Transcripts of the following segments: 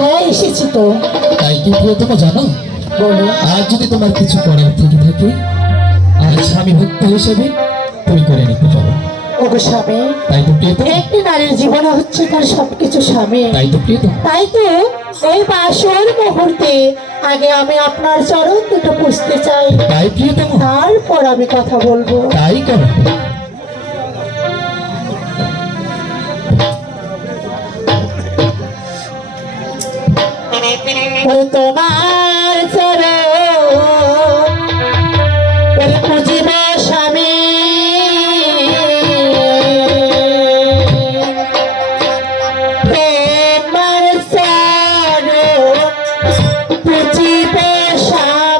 হ্যাঁ এসেছি তো। তাই কি প্রিয়তম জানো, বলো। আর যদি তোমার কিছু করার থেকে থাকে, আর স্বামী ভক্ত হিসেবে তুমি করে নিতে পারো। ওগো স্বামী, তাই তো প্রিয়তম, একটি নারীর জীবন হচ্ছে তার সবকিছু স্বামী। তাই তো প্রিয়তম, তাই তো এই বাসর মুহূর্তে আগে আমি আপনার চরণ দুটো পুষতে চাই, তাই প্রিয়তম, তারপর আমি কথা বলবো। তাই করো। ওই তোমার চরণ ওই পুজিব স্বামী, তোমার চরণ পুজিব স্বামী।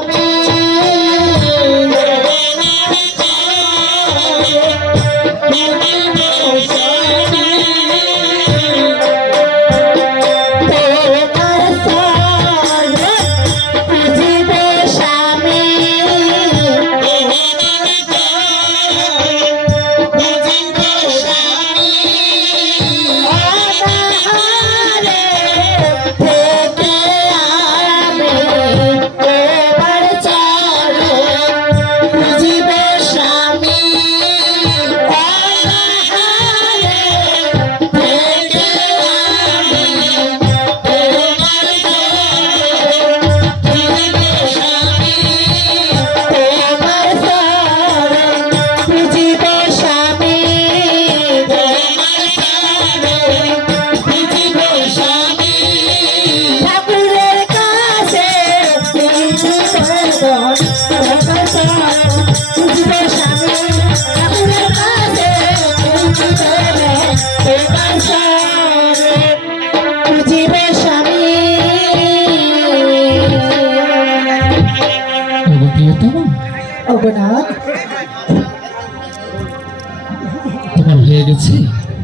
প্রিয়তম, অবনাথ, তোমার হয়ে গেছে।